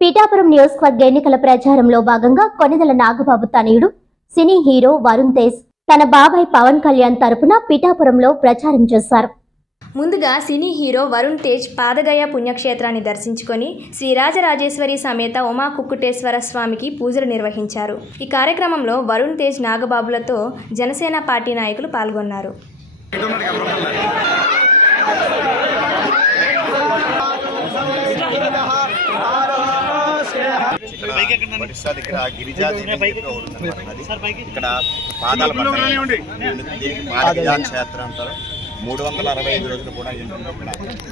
పీఠాపురం నియోజకవర్గ ఎన్నికల ప్రచారంలో భాగంగా కొనిదల నాగబాబు తనయుడు సినీ హీరో వరుణ్ తేజ్ తన బాబాయ్ పవన్ కళ్యాణ్ తరపున పీఠాపురంలో ప్రచారం చేశారు. ముందుగా సినీ హీరో వరుణ్ తేజ్ పాదగయ పుణ్యక్షేత్రాన్ని దర్శించుకొని శ్రీరాజరాజేశ్వరి సమేత ఉమా కుక్కుటేశ్వర స్వామికి పూజలు నిర్వహించారు. ఈ కార్యక్రమంలో వరుణ్ తేజ్ నాగబాబులతో జనసేన పార్టీ నాయకులు పాల్గొన్నారు. ఇక్కడ ఒరిస్సా దగ్గర గిరిజాదేవి. ఇక్కడ పాదాల పాదగిజా క్షేత్రం అంటారు. మూడు వందల అరవై ఐదు రోజులు కూడా ఏంటంటే ఇక్కడ.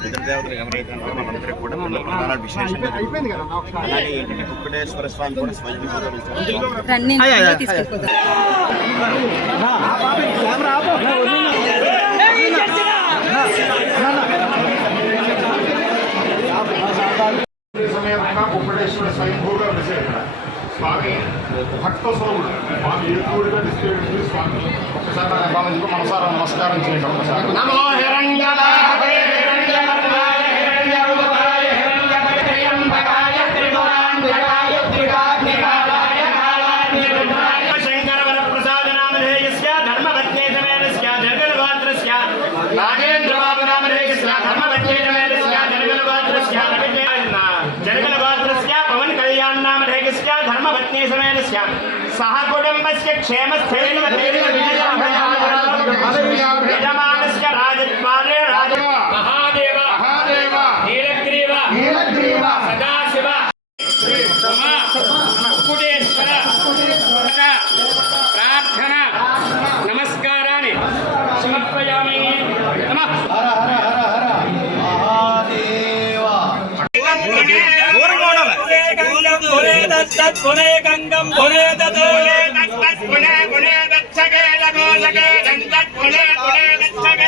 ఇతర దేవతలు ఎవరైతే ఉంటారో వాళ్ళందరికీ కూడా విశేషంగా. అలాగే ఏంటంటే కుక్కటేశ్వర స్వామి కూడా వెళ్తారు సమేతంగా స్వయంభూగా వెలిసాడు ఇక్కడ. స్వామి భక్త స్వామి ఏకూడిగా డిస్ప్లే చేసి స్వామి. ఒకసారి మనసారా నమస్కారం చేయండి ఒకసారి. सह कुटुंब क्षेम स्थिर तत् पुने गङ्गम् पुने दत् पुने पुने गच्छगे लघो लगे गङ्गत् पुने पुने गच्छगे